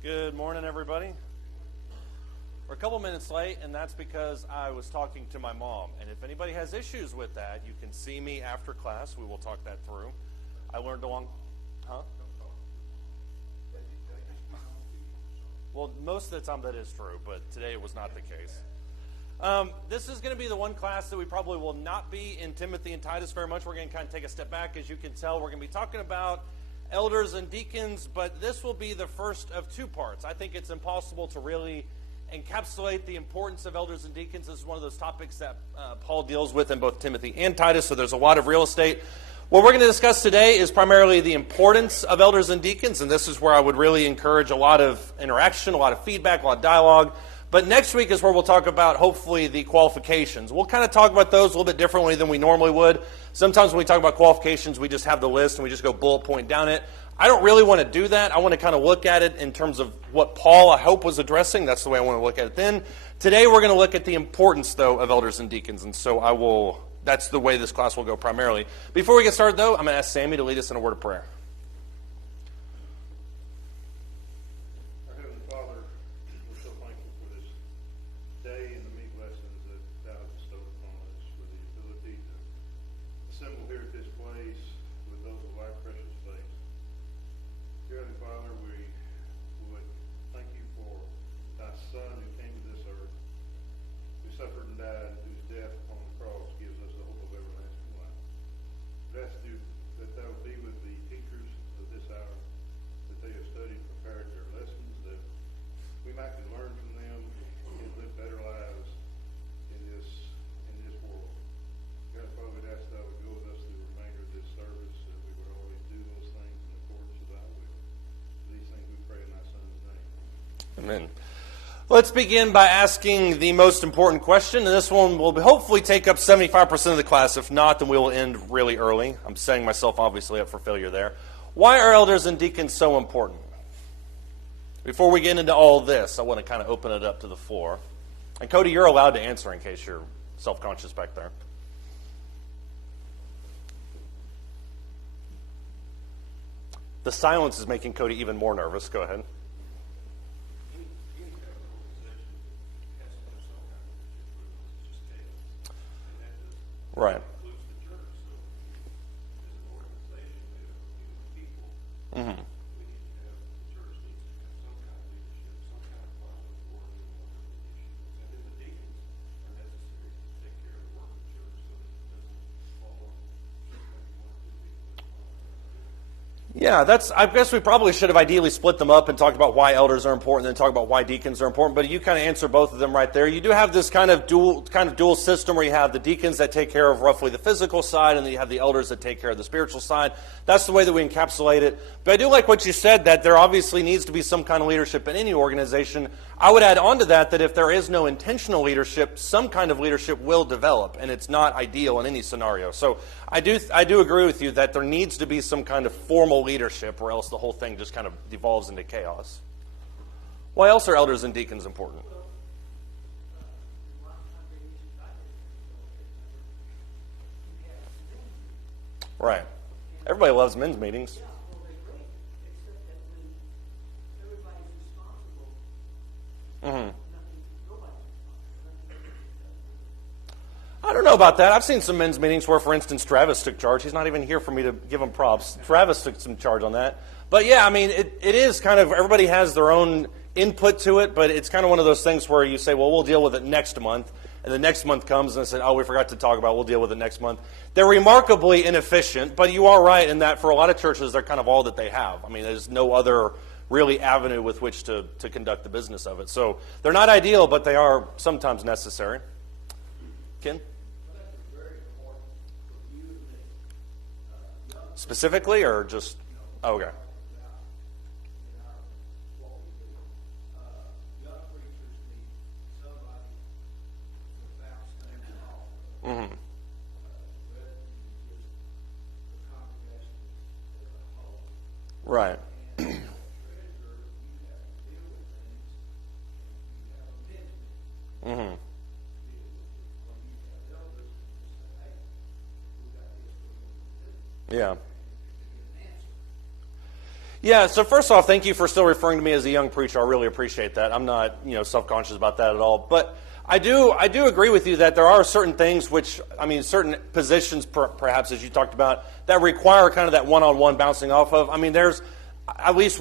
Good morning, everybody. We're a couple minutes late, and that's because I was talking to my mom. And if anybody has issues with that, you can see me after class. We will talk that through. I learned Huh? Well, most of the time that is true, but today it was not the case. This is going to be the one class that we probably will not be in Timothy and Titus very much. We're going to kind of take a step back. As you can tell, we're going to be talking about elders and deacons, but this will be the first of two parts. I think it's impossible to really encapsulate the importance of elders and deacons. This is one of those topics that Paul deals with in both Timothy and Titus, so there's a lot of real estate. What we're going to discuss today is primarily the importance of elders and deacons, and this is where I would really encourage a lot of interaction, a lot of feedback, a lot of dialogue. But next week is where we'll talk about, hopefully, the qualifications. We'll kind of talk about those a little bit differently than we normally would. Sometimes when we talk about qualifications, we just have the list and we just go bullet point down it. I don't really want to do that. I want to kind of look at it in terms of what Paul, I hope, was addressing. That's the way I want to look at it then. Today we're going to look at the importance, though, of elders and deacons. And so that's the way this class will go primarily. Before we get started, though, I'm going to ask Sammy to lead us in a word of prayer. Amen. Let's begin by asking the most important question, and this one will hopefully take up 75% of the class. If not, then we will end really early. I'm setting myself obviously up for failure there. Why are elders and deacons so important? Before we get into all this, I want to kind of open it up to the floor. And Cody, you're allowed to answer in case you're self-conscious back there. The silence is making Cody even more nervous. Go ahead. Right. Mm-hmm. Yeah, I guess we probably should have ideally split them up and talked about why elders are important, and then talk about why deacons are important. But you kind of answer both of them right there. You do have this kind of dual system where you have the deacons that take care of roughly the physical side, and then you have the elders that take care of the spiritual side. That's the way that we encapsulate it. But I do like what you said, that there obviously needs to be some kind of leadership in any organization. I would add on to that if there is no intentional leadership, some kind of leadership will develop, and it's not ideal in any scenario. So I do agree with you that there needs to be some kind of formal leadership, or else the whole thing just kind of devolves into chaos. Why else are elders and deacons important? Right. Everybody loves men's meetings. Mm-hmm. I don't know about that. I've seen some men's meetings where, for instance, Travis took charge. He's not even here for me to give him props. Travis took some charge on that. But yeah, I mean, it is kind of, everybody has their own input to it, but it's kind of one of those things where you say, well, we'll deal with it next month. And the next month comes and I say, oh, we forgot to talk about it. We'll deal with it next month. They're remarkably inefficient, but you are right in that for a lot of churches, they're kind of all that they have. I mean, there's no other really avenue with which to conduct the business of it. So they're not ideal, but they are sometimes necessary. Ken? Specifically, or just, oh, okay. Mm-hmm. Right. Mm-hmm. Yeah. Yeah, so first off, thank you for still referring to me as a young preacher. I really appreciate that. I'm not, self-conscious about that at all. But I do agree with you that there are certain things which, certain positions perhaps, as you talked about, that require kind of that one-on-one bouncing off of. There's, at least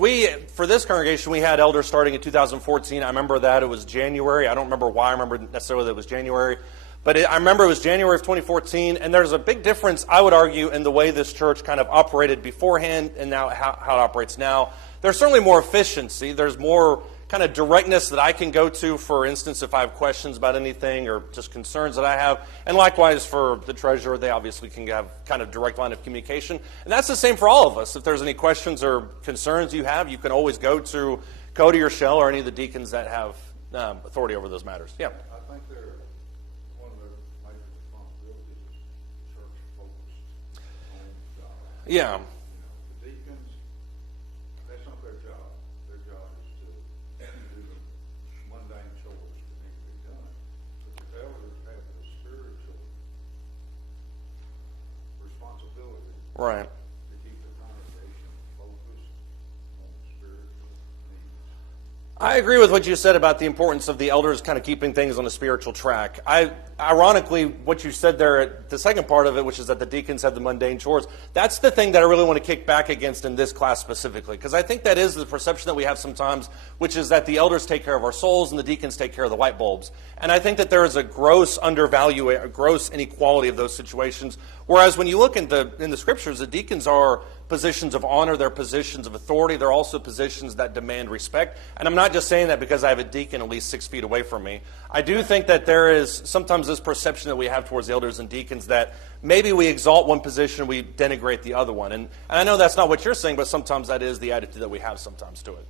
for this congregation, we had elders starting in 2014. I remember that it was January. I don't remember why I remember necessarily that it was January. But I remember it was January of 2014, and there's a big difference, I would argue, in the way this church kind of operated beforehand and now how it operates now. There's certainly more efficiency. There's more kind of directness that I can go to, for instance, if I have questions about anything or just concerns that I have. And likewise for the treasurer, they obviously can have kind of direct line of communication. And that's the same for all of us. If there's any questions or concerns you have, you can always go to Cody or Shell or any of the deacons that have authority over those matters. Yeah. I think one of their major responsibilities is church focused on God. Yeah. The deacons, that's not their job. Their job is to do the mundane chores that need to be done. But the elders have the spiritual responsibility Right. to keep the congregation focused on spiritual needs. I agree with what you said about the importance of the elders kind of keeping things on a spiritual track. Ironically, what you said there, the second part of it, which is that the deacons have the mundane chores, that's the thing that I really want to kick back against in this class specifically, because I think that is the perception that we have sometimes, which is that the elders take care of our souls and the deacons take care of the light bulbs. And I think that there is a gross undervalue, a gross inequality of those situations, whereas when you look in the scriptures, the deacons are positions of honor, they're positions of authority, they're also positions that demand respect. And I'm not just saying that because I have a deacon at least 6 feet away from me. I do think that there is sometimes this perception that we have towards the elders and deacons that maybe we exalt one position, we denigrate the other one. And I know that's not what you're saying, but sometimes that is the attitude that we have sometimes to it.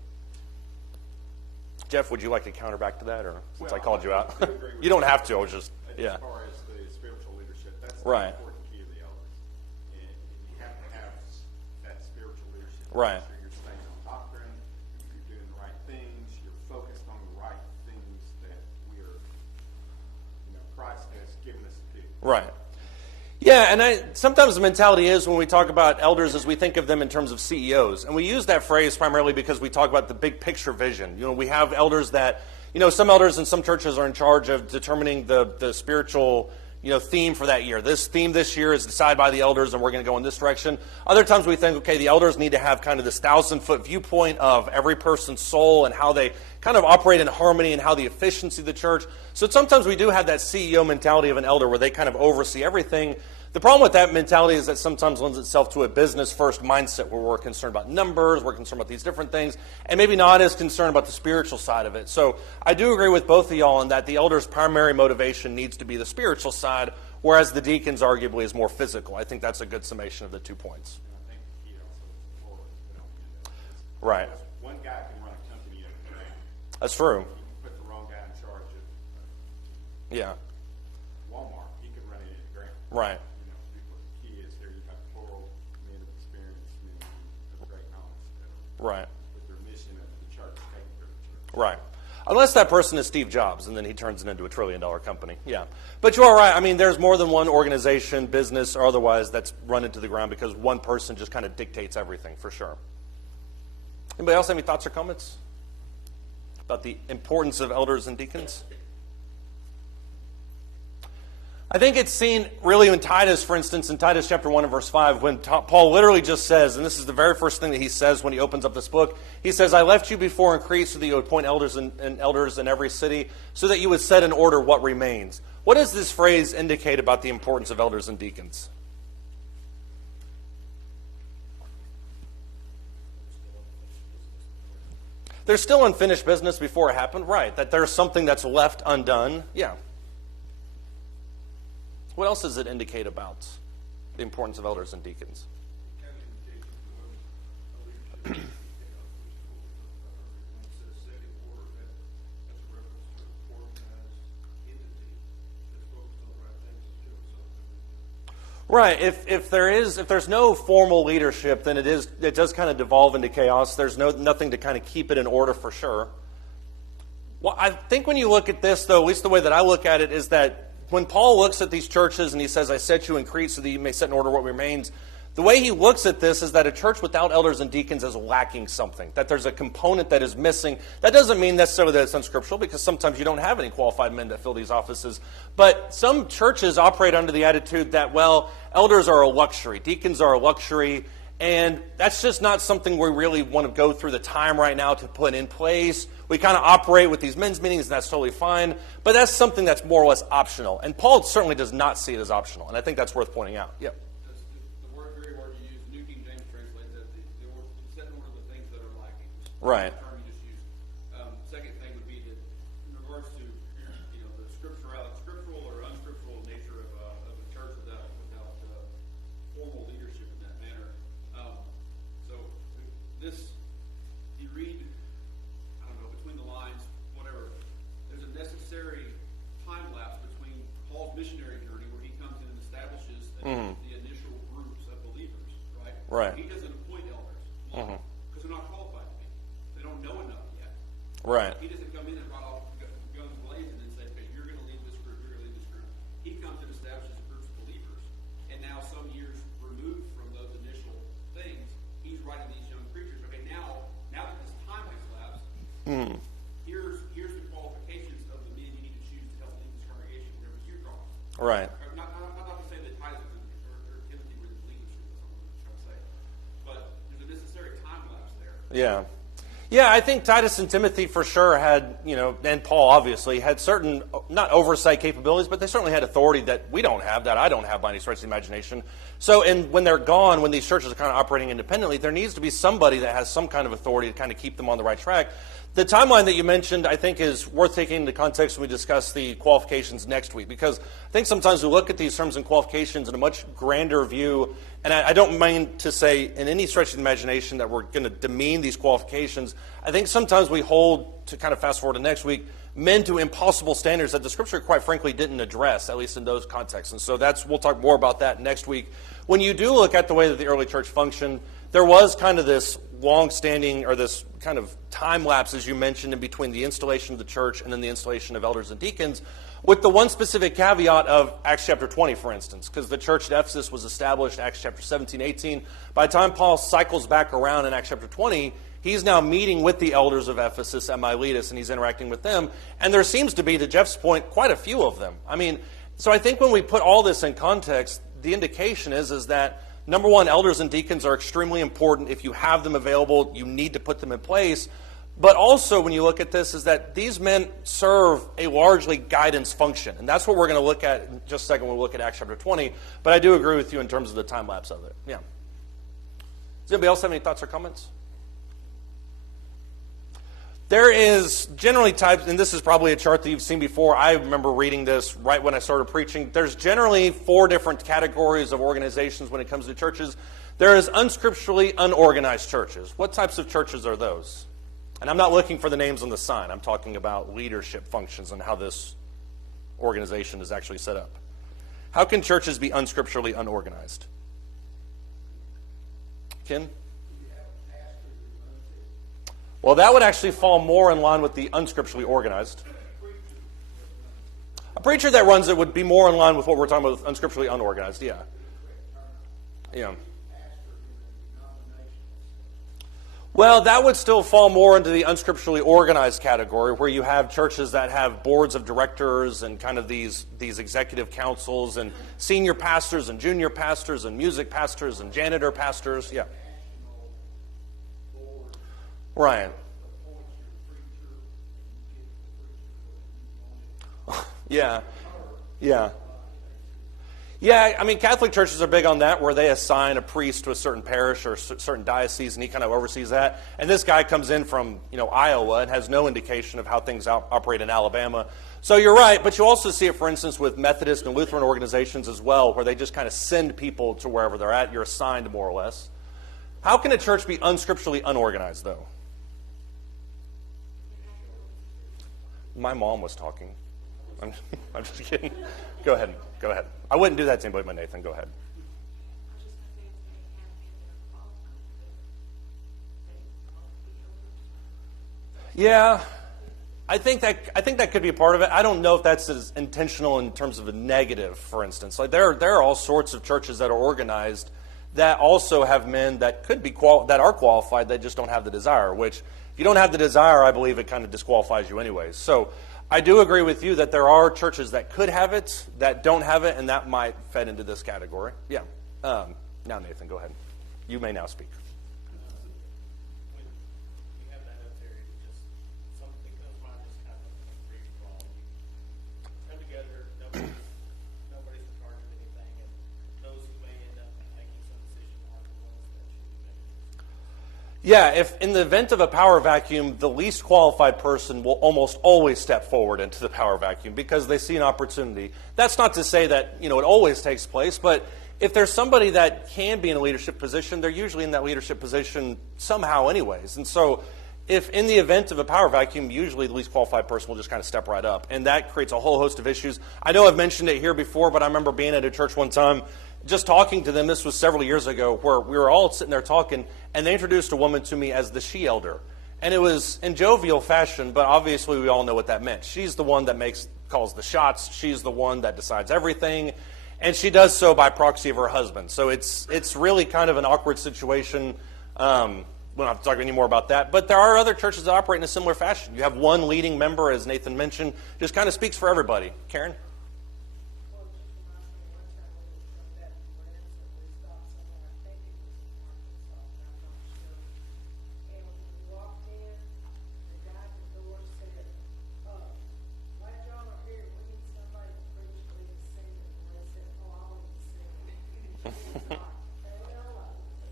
Jeff, would you like to counter back to that, or since I called you out? You don't have to, I was just, yeah. As far as the spiritual leadership, that's Right. the important key of the elders. And you have to have that spiritual leadership. Right. Make sure you're staying on doctrine, you're doing the right things, you're focused on the right things that Christ has given us to do. Right. Yeah, and sometimes the mentality is when we talk about elders is we think of them in terms of CEOs. And we use that phrase primarily because we talk about the big picture vision. We have elders that, some elders in some churches are in charge of determining the spiritual theme for that year. This theme this year is decided by the elders and we're going to go in this direction. Other times we think, okay, the elders need to have kind of this 1,000-foot viewpoint of every person's soul and how they kind of operate in harmony and how the efficiency of the church. So sometimes we do have that CEO mentality of an elder where they kind of oversee everything. The problem with that mentality is that sometimes lends itself to a business-first mindset where we're concerned about numbers, we're concerned about these different things, and maybe not as concerned about the spiritual side of it. So I do agree with both of y'all in that the elders' primary motivation needs to be the spiritual side, whereas the deacons arguably is more physical. I think that's a good summation of the 2 points. And I think the key also is forward, Right. One guy can run a company at a time. That's true. You can put the wrong guy in charge of Yeah. Walmart. He could run it at the ground. Right. The key is here you have plural men of experience, men of great knowledge that are Right. with their mission of the church, taking care of the church. Right. Unless that person is Steve Jobs, and then he turns it into a $1 trillion company. Yeah. But you are right. There's more than one organization, business, or otherwise that's run into the ground because one person just kind of dictates everything, for sure. Anybody else have any thoughts or comments about the importance of elders and deacons? I think it's seen really in Titus, for instance, in Titus chapter 1 and verse 5, when Paul literally just says, and this is the very first thing that he says when he opens up this book, he says, I left you before in Crete so that you would appoint elders in every city, so that you would set in order what remains. What does this phrase indicate about the importance of elders and deacons? There's still unfinished business before it happened, right? That there's something that's left undone, yeah. What else does it indicate about the importance of elders and deacons? Right. If there's no formal leadership, then it does kind of devolve into chaos. There's nothing to kind of keep it in order for sure. Well, I think when you look at this, though, at least the way that I look at it is that when Paul looks at these churches and he says, I set you in Crete so that you may set in order what remains, The way he looks at this is that a church without elders and deacons is lacking something, that there's a component that is missing. That doesn't mean necessarily that it's unscriptural, because sometimes you don't have any qualified men that fill these offices. But some churches operate under the attitude that, well, elders are a luxury, deacons are a luxury, and that's just not something we really want to go through the time right now to put in place. We kind of operate with these men's meetings, and that's totally fine. But that's something that's more or less optional. And Paul certainly does not see it as optional, and I think that's worth pointing out. Yep. Right. Term you just used. Second thing would be that in regards to the scriptural or unscriptural nature of a church without formal leadership in that manner. So this, you read, I don't know, between the lines, whatever. There's a necessary time lapse between Paul's missionary journey, where he comes in and establishes the initial groups of believers, right? Right. He doesn't appoint elders because they're not qualified. They don't know enough yet. Right. He doesn't come in and right off guns blazing and say, okay, you're going to lead this group, you're going to lead this group. He comes and establishes groups of believers. And now, some years removed from those initial things, he's writing these young preachers. Okay, now that this time has lapsed, here's the qualifications of the men you need to choose to help lead this congregation, whatever you're drawing. Right. Not to say that Titus or Timothy were the leadership, that's what I'm trying to say. But there's a necessary time lapse there. Yeah. Yeah, I think Titus and Timothy for sure had, and Paul obviously, had certain, not oversight capabilities, but they certainly had authority that we don't have, that I don't have by any stretch of the imagination. So, and when they're gone, when these churches are kind of operating independently, there needs to be somebody that has some kind of authority to kind of keep them on the right track. The timeline that you mentioned, I think, is worth taking into context when we discuss the qualifications next week, because I think sometimes we look at these terms and qualifications in a much grander view, and I don't mean to say in any stretch of the imagination that we're going to demean these qualifications. I think sometimes we hold, to kind of fast forward to next week, men to impossible standards that the Scripture, quite frankly, didn't address, at least in those contexts. And so we'll talk more about that next week. When you do look at the way that the early church functioned, there was kind of this long-standing, or this kind of time lapse, as you mentioned, in between the installation of the church and then the installation of elders and deacons, with the one specific caveat of Acts chapter 20, for instance, because the church at Ephesus was established Acts chapter 17, 18. By the time Paul cycles back around in Acts chapter 20, he's now meeting with the elders of Ephesus at Miletus, and he's interacting with them. And there seems to be, to Jeff's point, quite a few of them. So I think when we put all this in context, the indication is that, number one, elders and deacons are extremely important. If you have them available, you need to put them in place. But also, when you look at this, is that these men serve a largely guidance function. And that's what we're going to look at in just a second when we look at Acts chapter 20. But I do agree with you in terms of the time lapse of it. Yeah. Does anybody else have any thoughts or comments? There is generally types, and this is probably a chart that you've seen before. I remember reading this right when I started preaching. There's generally 4 different categories of organizations when it comes to churches. There is unscripturally unorganized churches. What types of churches are those? And I'm not looking for the names on the sign. I'm talking about leadership functions and how this organization is actually set up. How can churches be unscripturally unorganized? Ken? Well, that would actually fall more in line with the unscripturally organized. A preacher that runs it would be more in line with what we're talking about with unscripturally unorganized, yeah. Yeah. Well, that would still fall more into the unscripturally organized category, where you have churches that have boards of directors and kind of these executive councils and senior pastors and junior pastors and music pastors and janitor pastors. Yeah. Ryan. Yeah. Yeah. Yeah, Catholic churches are big on that, where they assign a priest to a certain parish or certain diocese, and he kind of oversees that. And this guy comes in from, Iowa and has no indication of how things operate in Alabama. So you're right, but you also see it, for instance, with Methodist and Lutheran organizations as well, where they just kind of send people to wherever they're at. You're assigned, more or less. How can a church be unscripturally unorganized, though? My mom was talking. I'm just kidding. Go ahead. I wouldn't do that to anybody but Nathan. Go ahead. Yeah, I think that could be a part of it. I don't know if that's as intentional in terms of a negative, for instance. Like there are all sorts of churches that are organized that also have men that could be that are qualified, that just don't have the desire, which if you don't have the desire, I believe it kind of disqualifies you anyways. So I do agree with you that there are churches that could have it, that don't have it, and that might fit into this category. Yeah. Now, Nathan, go ahead. You may now speak. When you have that up there, it just, something comes to mind, just kind of free for all. You come together, nobody's in charge of anything, and those who may end up making some decision are the ones that should be making decisions. Yeah, if in the event of a power vacuum, the least qualified person will almost always step forward into the power vacuum because they see an opportunity. That's not to say that, it always takes place, but if there's somebody that can be in a leadership position, they're usually in that leadership position somehow anyways. And so if in the event of a power vacuum, usually the least qualified person will just kind of step right up. And that creates a whole host of issues. I know I've mentioned it here before, but I remember being at a church one time, just talking to them. This was several years ago, where we were all sitting there talking, and they introduced a woman to me as the she-elder. And it was in jovial fashion, but obviously we all know what that meant. She's the one that calls the shots. She's the one that decides everything. And she does so by proxy of her husband. So it's really kind of an awkward situation. We don't have to talk any more about that. But there are other churches that operate in a similar fashion. You have one leading member, as Nathan mentioned, just kind of speaks for everybody. Karen? Well, it just reminds me of one time we were from that branch that we stopped somewhere, I think it was in Arkansas, but I'm not sure. And when we walked in, the guy at the door said, glad y'all are here, we need somebody to preach, lead us sing. And they said, oh, I want to sing.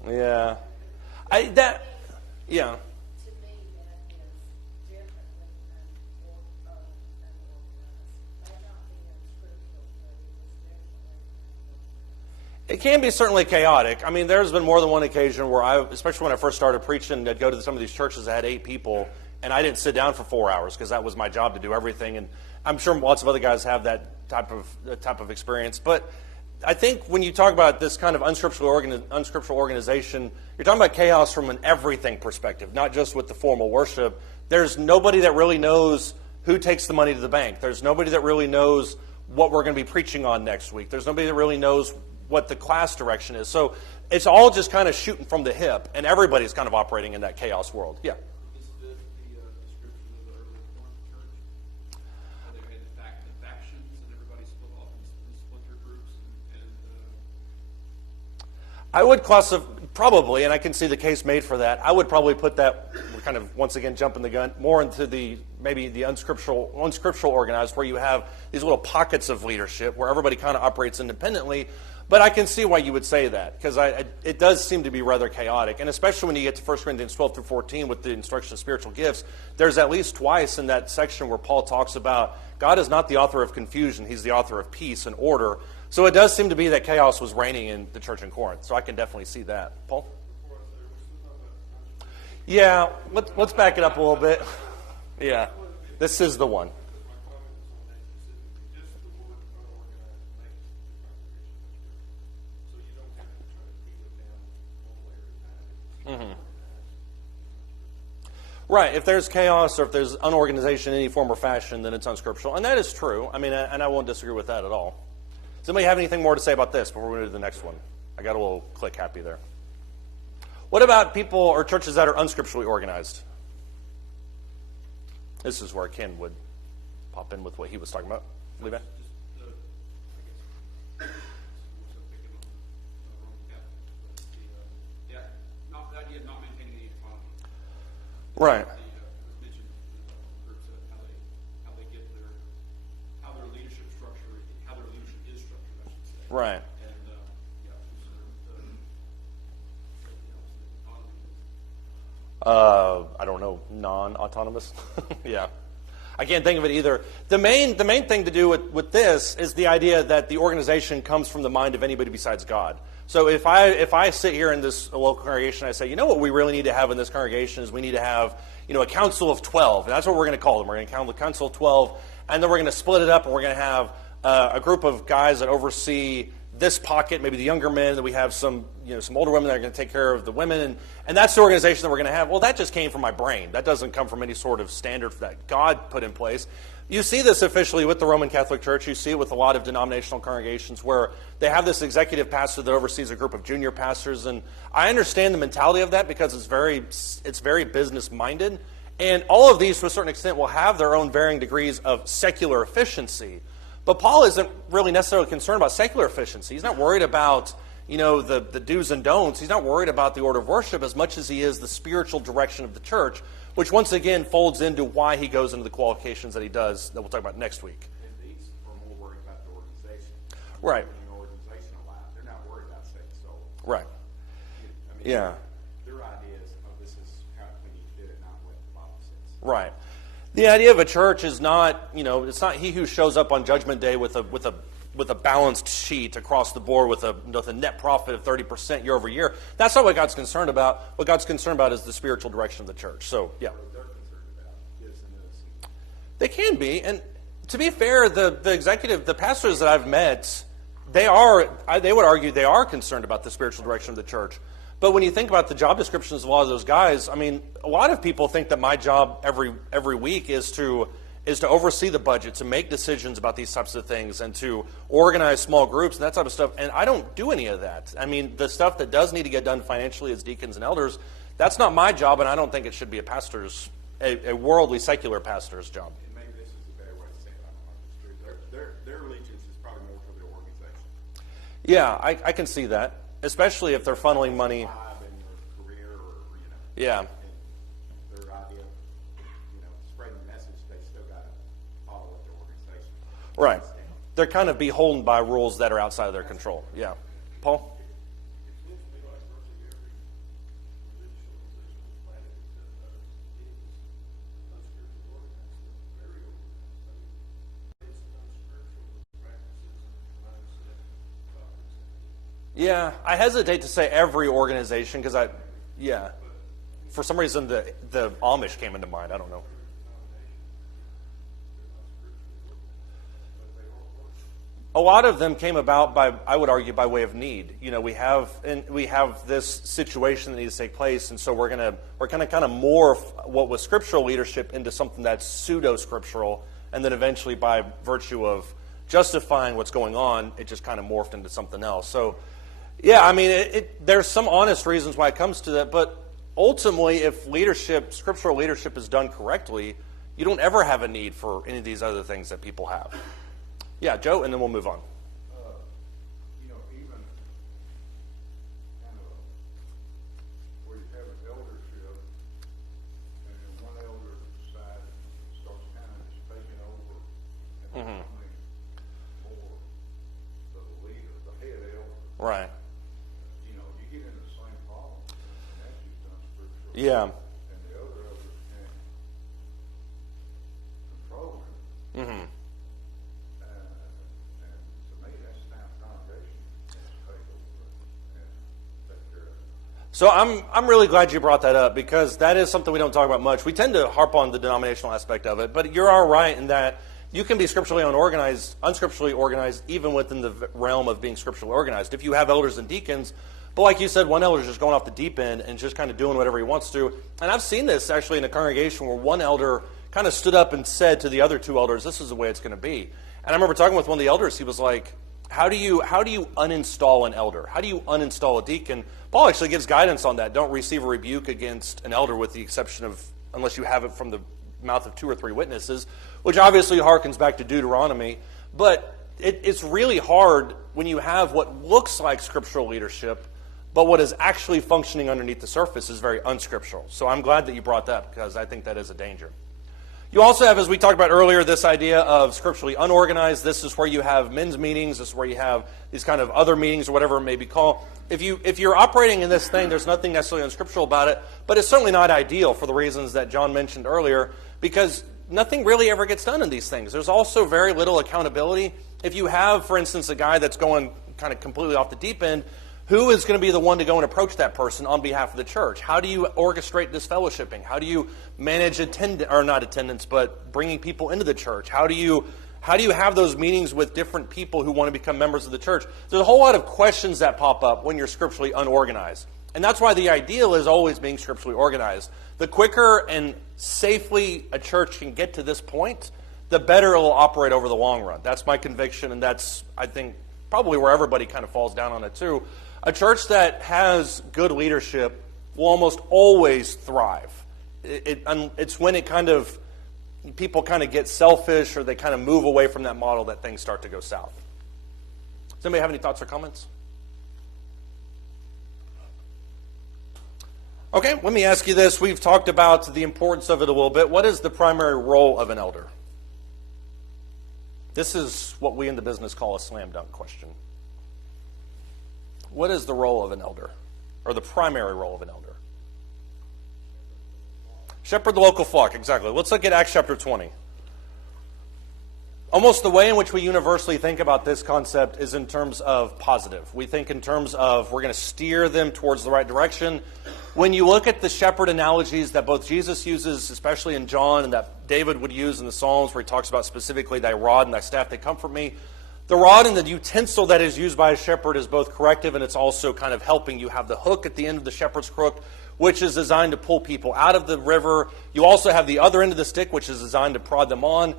Yeah. Yeah. To me, that is different than unorganized. May not be unscriptural, but it is definitely. It can be certainly chaotic. I mean, there's been more than one occasion where especially when I first started preaching, I'd go to some of these churches that had 8 people, and I didn't sit down for 4 hours because that was my job to do everything. And I'm sure lots of other guys have that type of experience. But I think when you talk about this kind of unscriptural organization, you're talking about chaos from an everything perspective, not just with the formal worship. There's nobody that really knows who takes the money to the bank. There's nobody that really knows what we're going to be preaching on next week. There's nobody that really knows what the class direction is. So it's all just kind of shooting from the hip, and everybody's kind of operating in that chaos world. Yeah. Is the description of the early Corinth church? Where they had the factions and everybody split off in splinter groups I would classify, probably, and I can see the case made for that, I would probably put that, we're kind of, once again, jumping the gun, more into maybe the unscriptural organized, where you have these little pockets of leadership where everybody kind of operates independently. But I can see why you would say that, because it does seem to be rather chaotic. And especially when you get to 1 Corinthians 12 through 14 with the instruction of spiritual gifts, there's at least twice in that section where Paul talks about God is not the author of confusion, he's the author of peace and order. So it does seem to be that chaos was reigning in the church in Corinth. So I can definitely see that. Paul? Yeah, let's back it up a little bit. Yeah, this is the one. Mm-hmm. Right. If there's chaos or if there's unorganization in any form or fashion, then it's unscriptural. And that is true. I mean, and I won't disagree with that at all. Does anybody have anything more to say about this before we move to the next one? I got a little click happy there. What about people or churches that are unscripturally organized? This is where Ken would pop in with what he was talking about. Levi? Right. How their leadership structure, how their leadership is structured, I should say. Right. I don't know, non-autonomous. Yeah. I can't think of it either. The main thing to do with this is the idea that the organization comes from the mind of anybody besides God. So if I sit here in this local congregation, I say, you know what we really need to have in this congregation is we need to have, a council of 12. And that's what we're going to call them. We're going to call the council of 12, and then we're going to split it up, and we're going to have a group of guys that oversee this pocket, maybe the younger men, that we have some older women that are going to take care of the women, and that's the organization that we're going to have. Well, that just came from my brain. That doesn't come from any sort of standard that God put in place. You see this officially with the Roman Catholic Church. You see it with a lot of denominational congregations where they have this executive pastor that oversees a group of junior pastors, and I understand the mentality of that because it's very business-minded, and all of these, to a certain extent, will have their own varying degrees of secular efficiency. But Paul isn't really necessarily concerned about secular efficiency. He's not worried about, the do's and don'ts. He's not worried about the order of worship as much as he is the spiritual direction of the church, which once again folds into why he goes into the qualifications that he does, that we'll talk about next week. And these are more worried about the organization. Right. An organizational life. They're not worried about saving souls. Right. I mean, Yeah. Their idea is, this is how we need to do it, not what the Bible says. Right. The idea of a church is not, it's not he who shows up on Judgment Day with a balanced sheet across the board with a net profit of 30% year over year. That's not what God's concerned about. What God's concerned about is the spiritual direction of the church. So, yeah. What they're concerned about is in this. They can be. And to be fair, the pastors that I've met, they would argue they are concerned about the spiritual direction of the church. But when you think about the job descriptions of a lot of those guys, I mean, a lot of people think that my job every week is to oversee the budget, to make decisions about these types of things, and to organize small groups and that type of stuff. And I don't do any of that. I mean, the stuff that does need to get done financially as deacons and elders, that's not my job, and I don't think it should be a worldly, secular pastor's job. And maybe this is a better way to say it. I don't know if it's true. Their allegiance is probably more to the organization. Yeah, I can see that, especially if they're funneling money. In your career or Yeah. and their idea of, spreading the message, they still got to follow what their organization. Right. They're kind of beholden by rules that are outside of their control. Yeah. Paul? It seems to me like virtually every religious organization was planted except unscriptural organized, very organized. It's unscriptural practices and mindset topics. Yeah, I hesitate to say every organization because for some reason the Amish came into mind. I don't know. A lot of them came about I would argue, by way of need. We have this situation that needs to take place, and so we're gonna kind of morph what was scriptural leadership into something that's pseudo-scriptural, and then eventually, by virtue of justifying what's going on, it just kind of morphed into something else. So, yeah, I mean, there's some honest reasons why it comes to that, but ultimately, if scriptural leadership is done correctly, you don't ever have a need for any of these other things that people have. Yeah, Joe, and then we'll move on. Even kind of where you have an eldership, and then one elder decides, starts kind of just taking over and becoming more the leader, the head elder. Right. You get into the same problem, and that's just unscriptural. Yeah. And the other elders can't control him. Mm-hmm. And to me, that's time congregation has to take over and take care of it. So I'm really glad you brought that up, because that is something we don't talk about much. We tend to harp on the denominational aspect of it, but you're all right in that you can be scripturally unscripturally organized, even within the realm of being scripturally organized. If you have elders and deacons, but like you said, one elder is just going off the deep end and just kind of doing whatever he wants to. And I've seen this actually in a congregation where one elder kind of stood up and said to the other two elders, "This is the way it's going to be." And I remember talking with one of the elders. He was like, How do you uninstall an elder? How do you uninstall a deacon? Paul actually gives guidance on that. Don't receive a rebuke against an elder, with the exception of, unless you have it from the mouth of 2 or 3 witnesses, which obviously harkens back to Deuteronomy. But it's really hard when you have what looks like scriptural leadership, but what is actually functioning underneath the surface is very unscriptural. So I'm glad that you brought that, because I think that is a danger. You also have, as we talked about earlier, this idea of scripturally unorganized. This is where you have men's meetings. This is where you have these kind of other meetings, or whatever it may be called. If you're operating in this thing, there's nothing necessarily unscriptural about it, but it's certainly not ideal for the reasons that John mentioned earlier, because nothing really ever gets done in these things. There's also very little accountability. If you have, for instance, a guy that's going kind of completely off the deep end, who is going to be the one to go and approach that person on behalf of the church? How do you orchestrate this fellowshipping? How do you manage not attendance, but bringing people into the church? How do you How do you have those meetings with different people who want to become members of the church? There's a whole lot of questions that pop up when you're scripturally unorganized. And that's why the ideal is always being scripturally organized. The quicker and safely a church can get to this point, the better it will operate over the long run. That's my conviction, and that's, I think, probably where everybody kind of falls down on it too. A church that has good leadership will almost always thrive. It's when it kind of, people kind of get selfish or they kind of move away from that model that things start to go south. Does anybody have any thoughts or comments? Okay, let me ask you this. We've talked about the importance of it a little bit. What is the primary role of an elder? This is what we in the business call a slam dunk question. What is the role of an elder? Or the primary role of an elder? Shepherd the local flock, exactly. Let's look at Acts chapter 20. Almost the way in which we universally think about this concept is in terms of positive. We think in terms of we're going to steer them towards the right direction. When you look at the shepherd analogies that both Jesus uses, especially in John, and that David would use in the Psalms, where he talks about specifically thy rod and thy staff, they comfort me. The rod and the utensil that is used by a shepherd is both corrective and it's also kind of helping. You have the hook at the end of the shepherd's crook, which is designed to pull people out of the river. You also have the other end of the stick, which is designed to prod them on.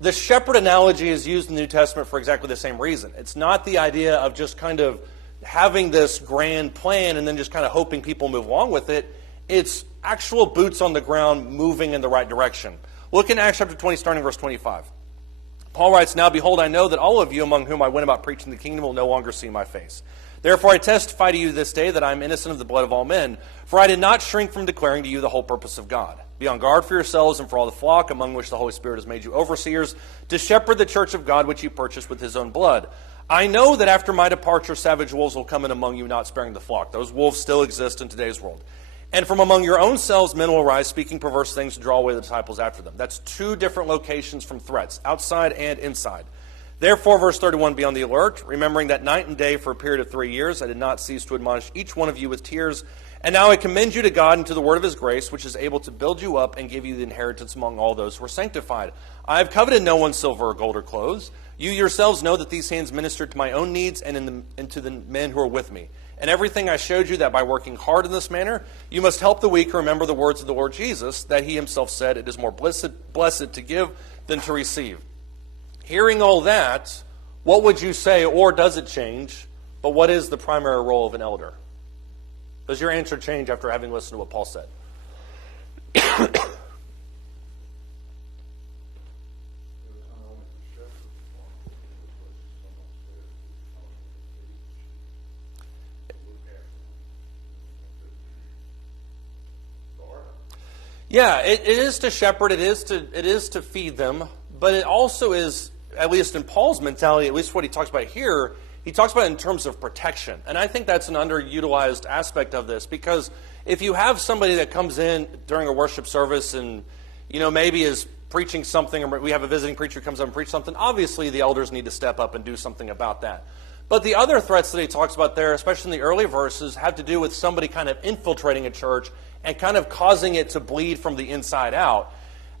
The shepherd analogy is used in the New Testament for exactly the same reason. It's not the idea of just kind of having this grand plan and then just kind of hoping people move along with it. It's actual boots on the ground moving in the right direction. Look in Acts chapter 20, starting verse 25. Paul writes, now behold, I know that all of you among whom I went about preaching the kingdom will no longer see my face. Therefore I testify to you this day that I am innocent of the blood of all men, for I did not shrink from declaring to you the whole purpose of God. Be on guard for yourselves and for all the flock, among which the Holy Spirit has made you overseers, to shepherd the church of God which he purchased with his own blood. I know that after my departure savage wolves will come in among you, not sparing the flock. Those wolves still exist in today's world. And from among your own selves men will arise, speaking perverse things to draw away the disciples after them. That's two different locations from threats, outside and inside. Therefore, verse 31, be on the alert, remembering that night and day for a period of 3 years I did not cease to admonish each one of you with tears. And now I commend you to God and to the word of his grace, which is able to build you up and give you the inheritance among all those who are sanctified. I have coveted no one's silver or gold or clothes. You yourselves know that these hands ministered to my own needs and to the men who are with me. And everything I showed you that by working hard in this manner, you must help the weak remember the words of the Lord Jesus, that he himself said, it is more blessed to give than to receive. Hearing all that, what would you say, or does it change, but what is the primary role of an elder? Does your answer change after having listened to what Paul said? Yeah, it is to shepherd, it is to feed them, but it also is, at least in Paul's mentality, at least what he talks about here, he talks about it in terms of protection. And I think that's an underutilized aspect of this, because if you have somebody that comes in during a worship service and, maybe is preaching something, or we have a visiting preacher who comes up and preaches something, obviously the elders need to step up and do something about that. But the other threats that he talks about there, especially in the early verses, have to do with somebody kind of infiltrating a church and kind of causing it to bleed from the inside out.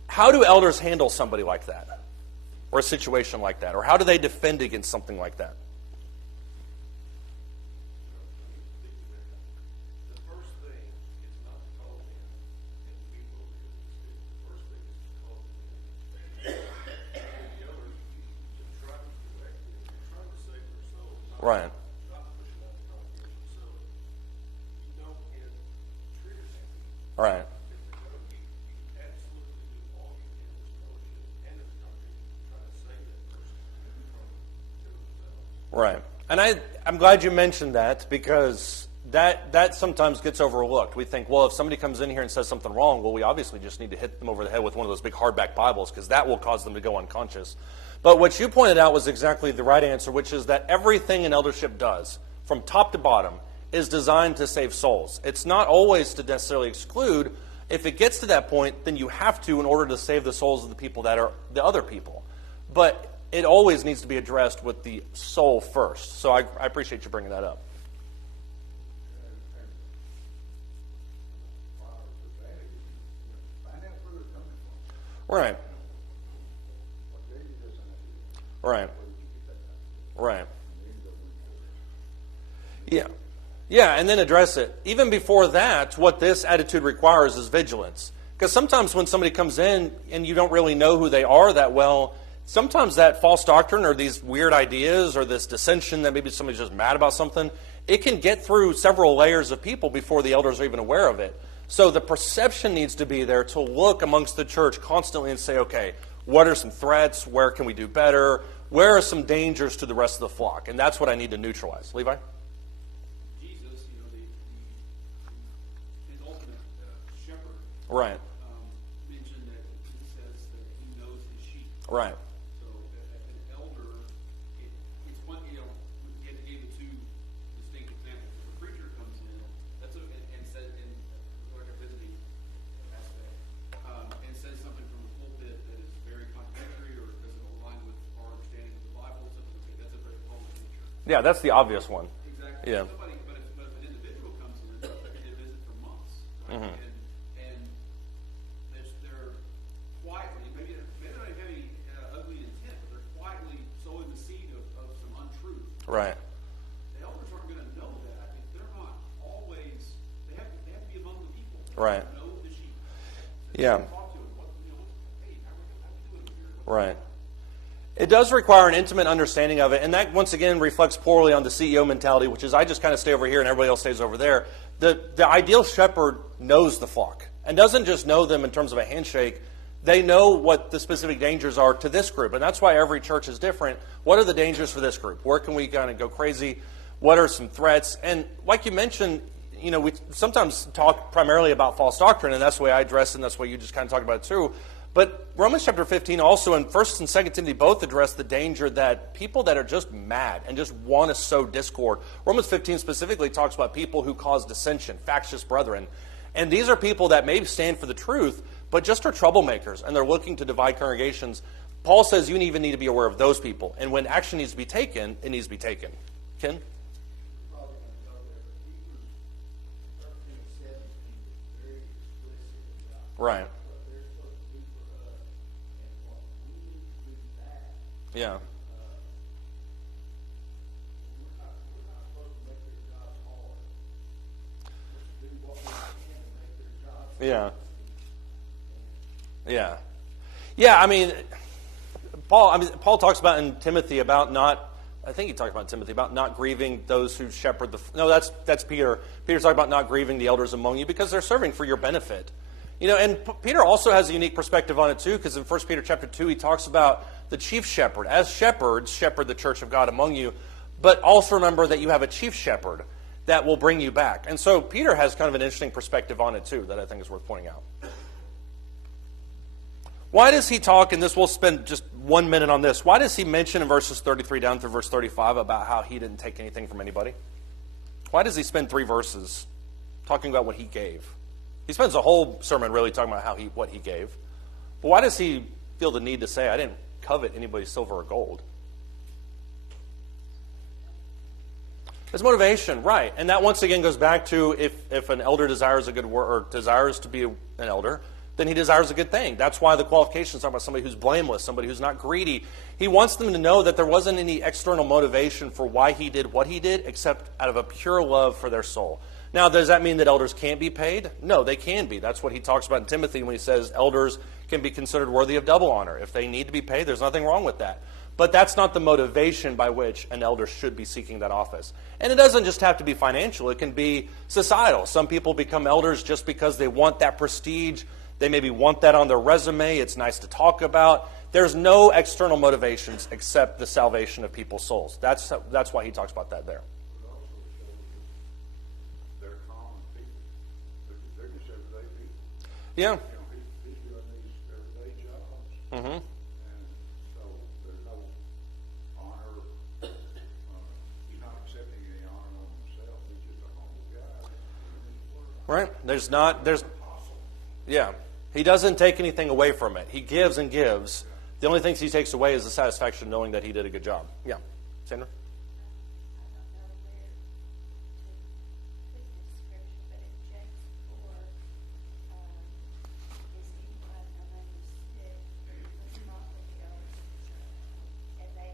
How do elders handle somebody like that? Or a situation like that? Or how do they defend against something like that? The first thing is not to call them and be broken. The first thing is to call them and the others to try to correct it, to try to save their souls. Right. Not pushing out the congregation. So you don't get triggers. Right. You absolutely do all you can as fellowship and as a congregation to try to save that person from killing themselves. Right. And I'm glad you mentioned that, because that sometimes gets overlooked. We think, well, if somebody comes in here and says something wrong, well, we obviously just need to hit them over the head with one of those big hardback Bibles, because that will cause them to go unconscious. But what you pointed out was exactly the right answer, which is that everything an eldership does, from top to bottom, is designed to save souls. It's not always to necessarily exclude. If it gets to that point, then you have to in order to save the souls of the people that are the other people. But it always needs to be addressed with the soul first. So I appreciate you bringing that up. Find out where they're coming from. Right. What gave you this idea? Right. Right. Yeah. Yeah, and then address it. Even before that, what this attitude requires is vigilance. Because sometimes when somebody comes in and you don't really know who they are that well, sometimes that false doctrine or these weird ideas or this dissension that maybe somebody's just mad about something, it can get through several layers of people before the elders are even aware of it. So the perception needs to be there to look amongst the church constantly and say, okay, what are some threats? Where can we do better? Where are some dangers to the rest of the flock? And that's what I need to neutralize. Levi? Jesus, his ultimate shepherd, Right. mentioned that he says that he knows his sheep. Right. So an elder, it's one, you gave the two distinct examples. If a preacher comes in, and says, like a visiting aspect, and says something from the pulpit that is very contradictory or doesn't align with our understanding of the Bible, something like that, that's a very public nature. Yeah, that's the obvious one. Exactly. Yeah. But if an individual comes in, they're going to visit for months, right? Mhm. And they're quietly, maybe they don't have any ugly intent, but they're quietly sowing the seed of some untruth. Right. The elders aren't going to know that if they're not always. They have to be among the people. They Right. have to know the sheep. Yeah. Talk to them. Hey, how we doing here? Right. It does require an intimate understanding of it, and that once again reflects poorly on the CEO mentality, which is I just kind of stay over here and everybody else stays over there. The ideal shepherd knows the flock and doesn't just know them in terms of a handshake. They know what the specific dangers are to this group, and that's why every church is different. What are the dangers for this group? Where can we kind of go crazy? What are some threats? And like you mentioned, we sometimes talk primarily about false doctrine, and that's the way I address it, and that's what you just kind of talked about too. But Romans chapter 15 also, and 1 and 2 Timothy both address the danger that people that are just mad and just want to sow discord. Romans 15 specifically talks about people who cause dissension, factious brethren. And these are people that may stand for the truth, but just are troublemakers, and they're looking to divide congregations. Paul says you even need to be aware of those people. And when action needs to be taken, it needs to be taken. Ken? Probably going to go there, but Hebrews 13 and 17 is very explicit about Right. what they're supposed to do for us and what we need to do back. Yeah. We're not supposed to make their jobs hard. We're supposed to do what we can to make their jobs Yeah. Yeah. Yeah, Paul talks about in Timothy about not, I think he talks about in Timothy about not grieving those who shepherd no, that's Peter. Peter's talking about not grieving the elders among you because they're serving for your benefit. And Peter also has a unique perspective on it too, because in 1 Peter chapter 2, he talks about the chief shepherd. As shepherds, shepherd the church of God among you, but also remember that you have a chief shepherd that will bring you back. And so Peter has kind of an interesting perspective on it too that I think is worth pointing out. Why does he talk, and we'll spend just 1 minute on this, why does he mention in verses 33 down through verse 35 about how he didn't take anything from anybody? Why does he spend 3 verses talking about what he gave? He spends a whole sermon really talking about what he gave. But why does he feel the need to say, I didn't covet anybody's silver or gold? It's motivation, right. And that once again goes back to if an elder desires a good word or desires to be an elder, then he desires a good thing. That's why the qualifications talk about somebody who's blameless, somebody who's not greedy. He wants them to know that there wasn't any external motivation for why he did what he did, except out of a pure love for their soul. Now, does that mean that elders can't be paid? No, they can be. That's what he talks about in Timothy when he says elders can be considered worthy of double honor. If they need to be paid, there's nothing wrong with that. But that's not the motivation by which an elder should be seeking that office. And it doesn't just have to be financial. It can be societal. Some people become elders just because they want that prestige. They maybe want that on their resume. It's nice to talk about. There's no external motivations except the salvation of people's souls. That's why he talks about that there. It also shows that they're common people. They're just everyday people. Yeah. He's doing these everyday jobs. Mm-hmm. And so there's no honor. He's not accepting any honor on himself. He's just a humble guy. Right? Yeah. He doesn't take anything away from it. He gives and gives. The only things he takes away is the satisfaction of knowing that he did a good job. Yeah. Sandra? And they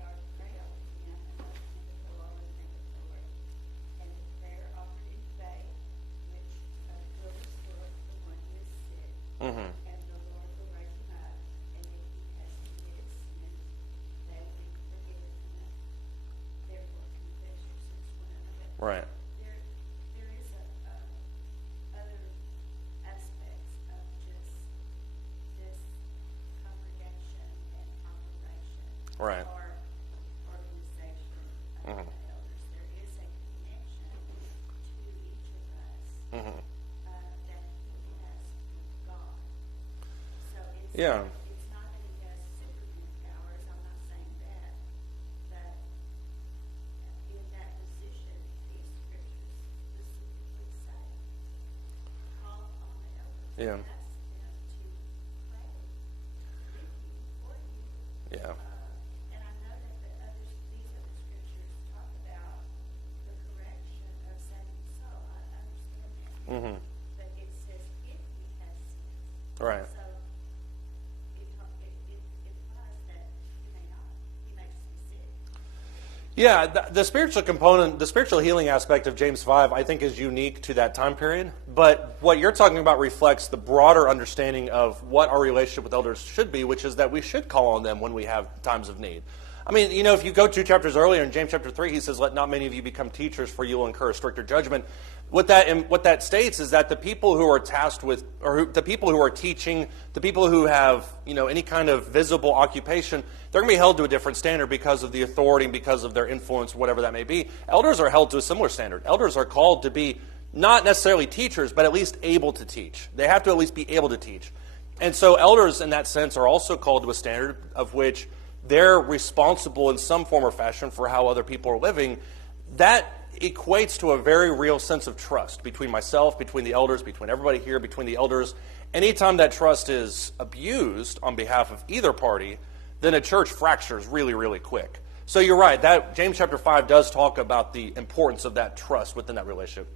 Right. There is other aspects of just this congregation and operation. Right. Or organization of Mhm. the elders. There is a connection to each of us Mhm. that he has with God. So it's Yeah. it's not that he has superhuman powers. I'm not saying that, but in that position, these scriptures specifically say, call upon the elders. Yeah. And ask them to pray with you, for you. Yeah. And I know that these other scriptures talk about the correction of saving soul. I understand that. Mhm. But it says, if you have sinned. Right. So it implies that you may not. You may just be sick. Yeah, the spiritual component, the spiritual healing aspect of James 5, I think is unique to that time period. But what you're talking about reflects the broader understanding of what our relationship with elders should be, which is that we should call on them when we have times of need. I mean, you know, if you go 2 chapters earlier in James chapter 3, he says, let not many of you become teachers, for you will incur a stricter judgment. What that states is that the people who are tasked with, or the people who are teaching, the people who have, you know, any kind of visible occupation, they're going to be held to a different standard because of the authority, because of their influence, whatever that may be. Elders are held to a similar standard. Elders are called to be not necessarily teachers, but at least able to teach. They have to at least be able to teach. And so elders, in that sense, are also called to a standard of which they're responsible in some form or fashion for how other people are living. That equates to a very real sense of trust between myself, between the elders, between everybody here, between the elders. Anytime that trust is abused on behalf of either party, then a church fractures really, really quick. So you're right, that James chapter 5 does talk about the importance of that trust within that relationship.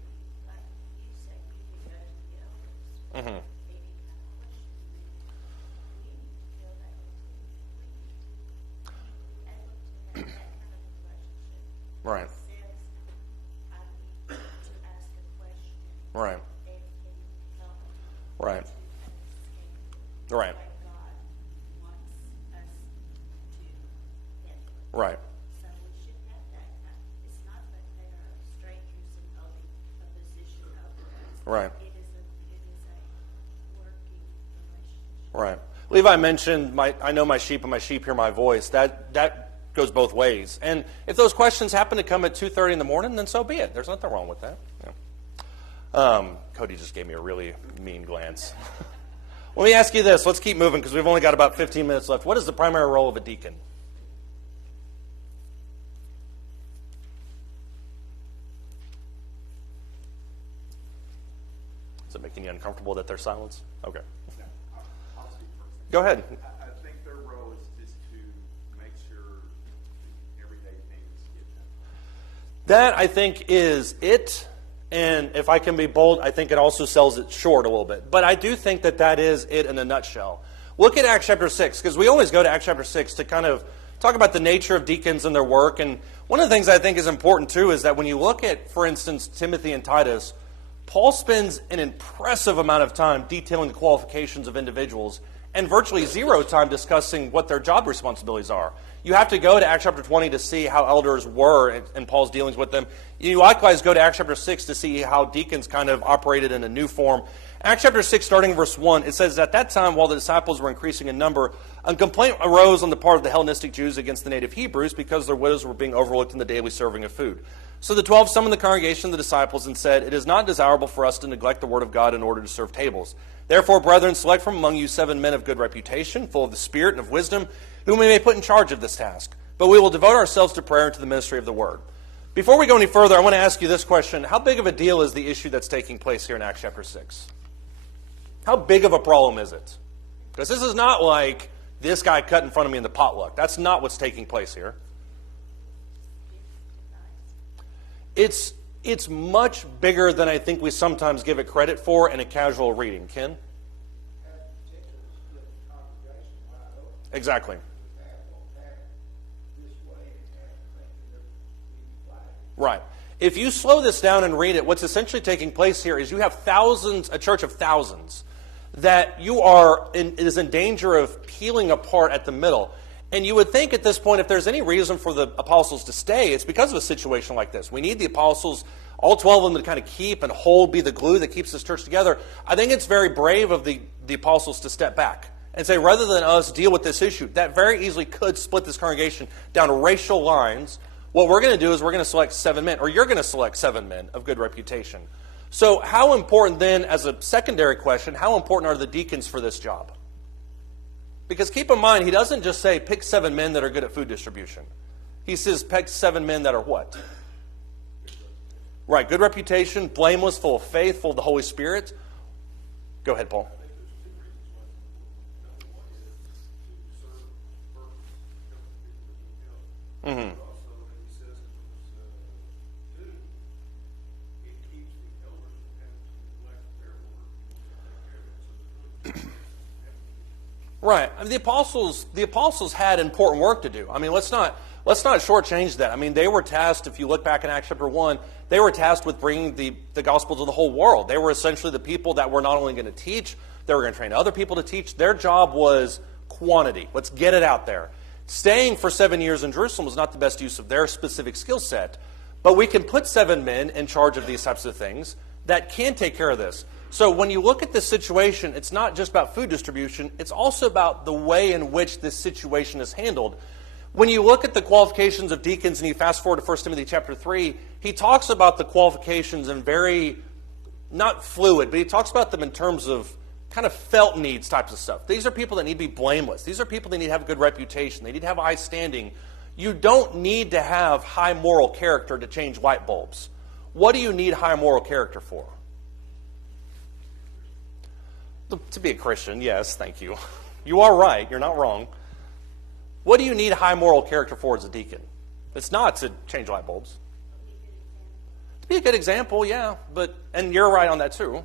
Like you said, you can go to the elders. Mhm. Any kind of question. We need to feel that way too. We need to be able to have that kind of relationship. Right. It says, I need to ask a question. Right. And can you help me Right. to understand Right. what God wants us to handle? Right. So we should have that kind. It's not that they are strangers and holding a position over us. Right. It is a working relationship. Right. Levi mentioned, I know my sheep and my sheep hear my voice. That goes both ways. And if those questions happen to come at 2:30 in the morning, then so be it. There's nothing wrong with that. Yeah. Cody just gave me a really mean glance. Let me ask you this. Let's keep moving because we've only got about 15 minutes left. What is the primary role of a deacon? Is it making you uncomfortable that there's silence? Okay. I'll speak for a second. Go ahead. I think their role is just to make sure everyday things get done. That, I think, is it. And if I can be bold, I think it also sells it short a little bit. But I do think that that is it in a nutshell. Look at Acts chapter 6, because we always go to Acts chapter 6 to kind of talk about the nature of deacons and their work. And one of the things I think is important, too, is that when you look at, for instance, Timothy and Titus, Paul spends an impressive amount of time detailing the qualifications of individuals and virtually zero time discussing what their job responsibilities are. You have to go to Acts chapter 20 to see how elders were in Paul's dealings with them. You likewise go to Acts chapter 6 to see how deacons kind of operated in a new form. Acts chapter 6, starting in verse 1, it says, at that time, while the disciples were increasing in number, a complaint arose on the part of the Hellenistic Jews against the native Hebrews because their widows were being overlooked in the daily serving of food. So the 12 summoned the congregation of the disciples and said, it is not desirable for us to neglect the word of God in order to serve tables. Therefore, brethren, select from among you 7 men of good reputation, full of the Spirit and of wisdom, whom we may put in charge of this task. But we will devote ourselves to prayer and to the ministry of the word. Before we go any further, I want to ask you this question. How big of a deal is the issue that's taking place here in Acts chapter 6? How big of a problem is it? Because this is not like this guy cut in front of me in the potluck. That's not what's taking place here. It's much bigger than I think we sometimes give it credit for in a casual reading. Ken? Exactly. Right. If you slow this down and read it, what's essentially taking place here is you have thousands, a church of thousands, that is in danger of peeling apart at the middle. And you would think at this point, if there's any reason for the apostles to stay, it's because of a situation like this. We need the apostles, all 12 of them, to kind of keep and hold, be the glue that keeps this church together. I think it's very brave of the apostles to step back and say, rather than us deal with this issue, that very easily could split this congregation down to racial lines. What we're going to do is we're going to select 7 men, or you're going to select 7 men of good reputation. So how important then, as a secondary question, how important are the deacons for this job? Because keep in mind, he doesn't just say pick 7 men that are good at food distribution. He says pick 7 men that are what? Right, good reputation, blameless, full of faith, full of the Holy Spirit. Go ahead, Paul. Mm-hmm. Right. I mean, the apostles had important work to do. I mean, let's not shortchange that. I mean, they were tasked, if you look back in Acts chapter 1, they were tasked with bringing the gospel to the whole world. They were essentially the people that were not only going to teach, they were going to train other people to teach. Their job was quantity. Let's get it out there. Staying for 7 years in Jerusalem was not the best use of their specific skill set. But we can put 7 men in charge of these types of things that can take care of this. So when you look at this situation, it's not just about food distribution, it's also about the way in which this situation is handled. When you look at the qualifications of deacons, and you fast forward to 1 Timothy chapter 3, he talks about the qualifications in very, not fluid, but he talks about them in terms of kind of felt needs types of stuff. These are people that need to be blameless. These are people that need to have a good reputation. They need to have high standing. You don't need to have high moral character to change light bulbs. What do you need high moral character for? To be a Christian, yes, thank you. You are right, you're not wrong. What do you need high moral character for as a deacon? It's not to change light bulbs. To be a good example, yeah, and you're right on that too.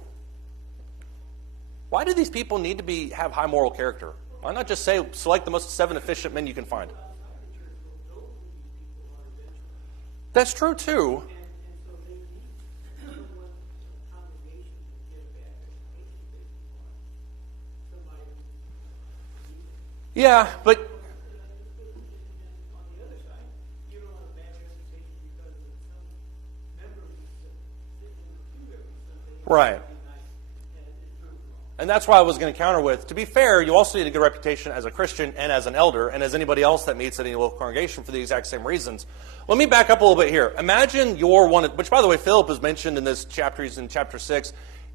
Why do these people need to have high moral character? Why not just say, select the most 7 efficient men you can find? That's true too. Yeah, but right. And that's why I was going to counter with, to be fair, you also need a good reputation as a Christian and as an elder and as anybody else that meets at any local congregation for the exact same reasons. Let me back up a little bit here. Imagine you're one, which by the way, Philip is mentioned in this chapter, he's in chapter 6.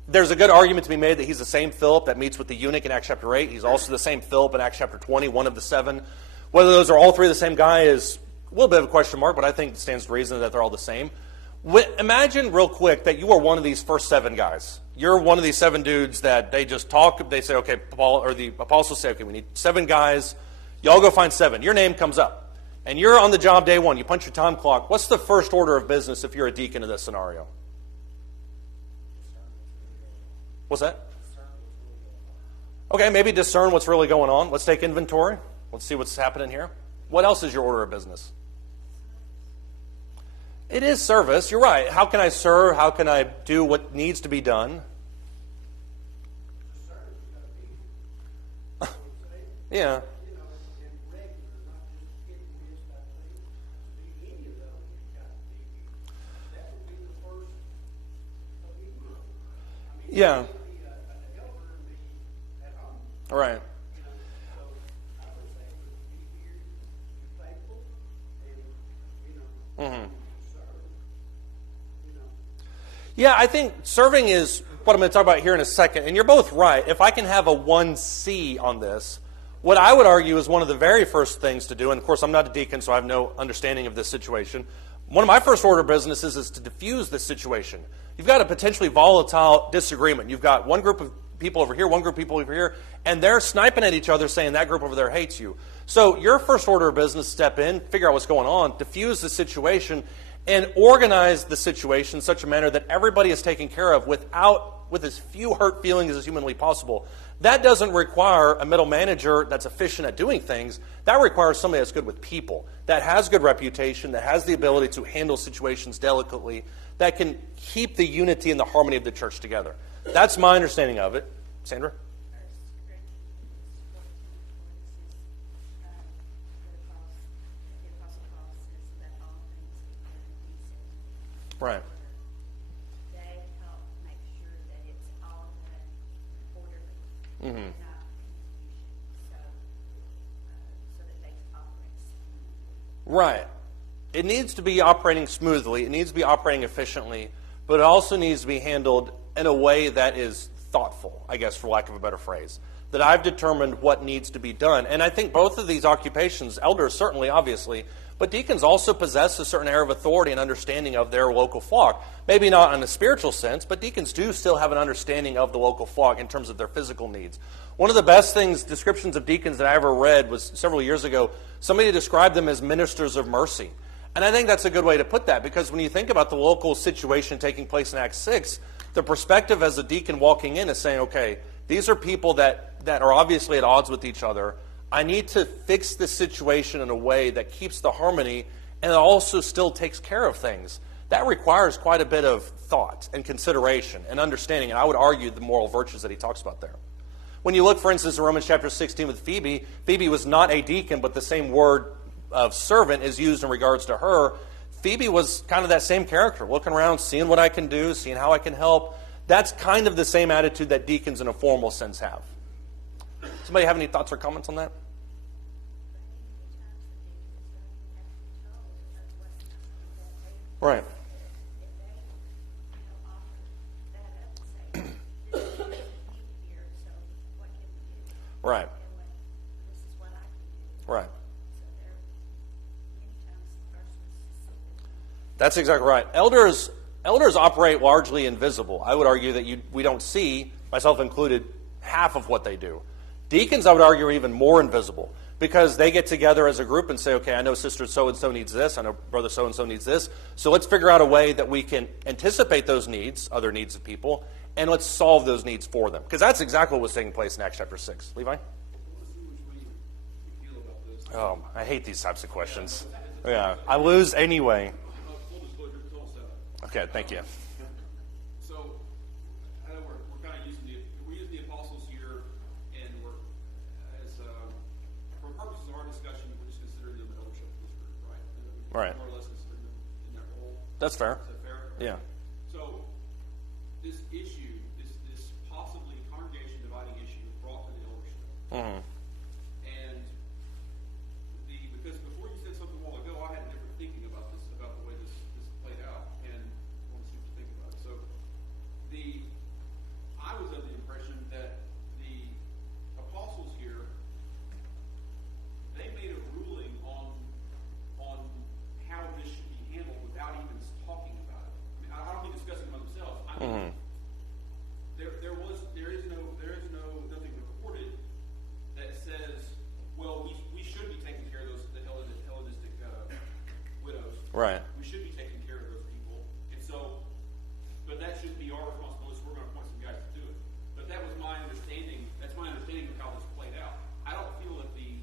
There's a good argument to be made that he's the same Philip that meets with the eunuch in Acts chapter 8. He's also the same Philip in Acts chapter 20, one of the 7. Whether those are all 3 the same guy is a little bit of a question mark, but I think it stands to reason that they're all the same. Imagine real quick that you are one of these first 7 guys. You're one of these 7 dudes that they just talk, they say, okay, Paul, or the apostles say, okay, we need 7 guys. Y'all go find 7. Your name comes up. And you're on the job day 1. You punch your time clock. What's the first order of business if you're a deacon in this scenario? What's that? Okay, maybe discern what's really going on. Let's take inventory. Let's see what's happening here. What else is your order of business? It is service. You're right. How can I serve? How can I do what needs to be done? Yeah. Yeah. Right. Mm-hmm. Yeah, I think serving is what I'm going to talk about here in a second. And you're both right. If I can have a 1C on this, what I would argue is one of the very first things to do, and of course I'm not a deacon, so I have no understanding of this situation. One of my first order of businesses is to diffuse this situation. You've got a potentially volatile disagreement. You've got one group of people over here, one group of people over here, and they're sniping at each other saying that group over there hates you. So your first order of business, step in, figure out what's going on, diffuse the situation, and organize the situation in such a manner that everybody is taken care of with as few hurt feelings as humanly possible. That doesn't require a middle manager that's efficient at doing things. That requires somebody that's good with people, that has good reputation, that has the ability to handle situations delicately, that can keep the unity and the harmony of the church together. That's my understanding of it. Sandra? Right. They help make sure that it's all done orderly, Mhm. not confusion, so that they can operate smoothly. Right. It needs to be operating smoothly. It needs to be operating efficiently, but it also needs to be handled in a way that is thoughtful, I guess, for lack of a better phrase. That I've determined what needs to be done. And I think both of these occupations, elders certainly, obviously, but deacons also possess a certain air of authority and understanding of their local flock. Maybe not in a spiritual sense, but deacons do still have an understanding of the local flock in terms of their physical needs. One of the best descriptions of deacons that I ever read was several years ago. Somebody described them as ministers of mercy. And I think that's a good way to put that, because when you think about the local situation taking place in Acts 6, the perspective as a deacon walking in is saying, okay, these are people that are obviously at odds with each other. I need to fix this situation in a way that keeps the harmony and it also still takes care of things. That requires quite a bit of thought and consideration and understanding, and I would argue the moral virtues that he talks about there. When you look, for instance, in Romans chapter 16 with Phoebe, Phoebe was not a deacon, but the same word of servant is used in regards to her. Phoebe was kind of that same character, looking around, seeing what I can do, seeing how I can help. That's kind of the same attitude that deacons in a formal sense have. Somebody have any thoughts or comments on that? Right. Right. Right. That's exactly right. Elders operate largely invisible. I would argue that we don't see, myself included, half of what they do. Deacons, I would argue, are even more invisible, because they get together as a group and say, okay, I know sister so-and-so needs this, I know brother so-and-so needs this, so let's figure out a way that we can anticipate those needs, other needs of people, and let's solve those needs for them. Because that's exactly what was taking place in Acts chapter 6. Levi? Oh, I hate these types of questions. Yeah, I lose anyway. Full disclosure, total setup. Okay, thank you. So, I know we're kind of using the apostles here, and we're, for purposes of our discussion, we're just considering them the eldership of this group, right? Right. More or less considering them in that role. That's fair. Is that fair? Yeah. So, this issue, this possibly congregation dividing issue was brought to the eldership. Mm-hmm. And because before you said something a while ago, I had a different thinking about this, about the way this played out, and I want to see what you think about it. So, I was of the impression that the apostles here, they made a ruling on how this should be handled without even talking about it. I mean, I don't mean discussing among themselves. I mean, there is nothing recorded that says, well, we should be taking care of the Hellenistic widows. Right. We should be taking care of those people, and so, but that shouldn't be our responsibility. So we're going to appoint some guys to do it. But that was my understanding. That's my understanding of how this played out. I don't feel that the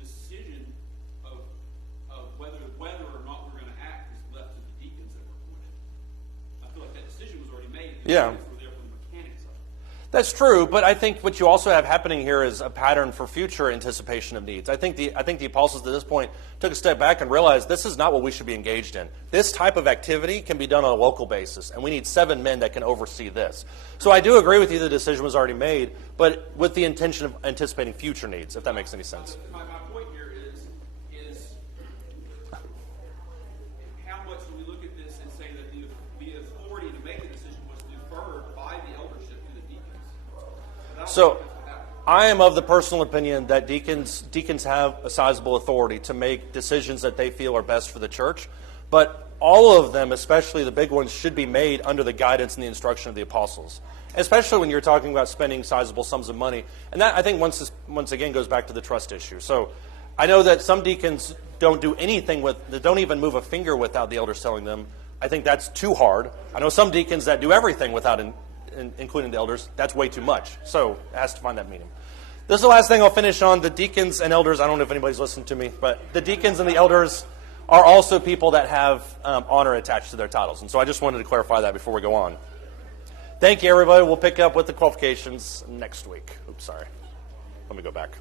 decision of whether or not we're going to act is left to the deacons that were appointed. I feel like that decision was already made. Yeah. We're there for the mechanics of it. That's true, but I think what you also have happening here is a pattern for future anticipation of needs. I think the apostles at this point took a step back and realized this is not what we should be engaged in. This type of activity can be done on a local basis, and we need 7 men that can oversee this. So I do agree with you the decision was already made, but with the intention of anticipating future needs, if that makes any sense. My point here is how much do we look at this and say that the authority to make a decision was deferred by the eldership to the deacons? So I am of the personal opinion that deacons have a sizable authority to make decisions that they feel are best for the church, but all of them, especially the big ones, should be made under the guidance and the instruction of the apostles, especially when you're talking about spending sizable sums of money. And that, I think, once again goes back to the trust issue. So I know that some deacons don't do anything they don't even move a finger without the elders telling them. I think that's too hard. I know some deacons that do everything without including the elders. That's way too much. So it has to find that medium. This is the last thing I'll finish on. The deacons and elders, I don't know if anybody's listened to me, but the deacons and the elders are also people that have honor attached to their titles. And so I just wanted to clarify that before we go on. Thank you, everybody. We'll pick up with the qualifications next week. Oops, sorry. Let me go back.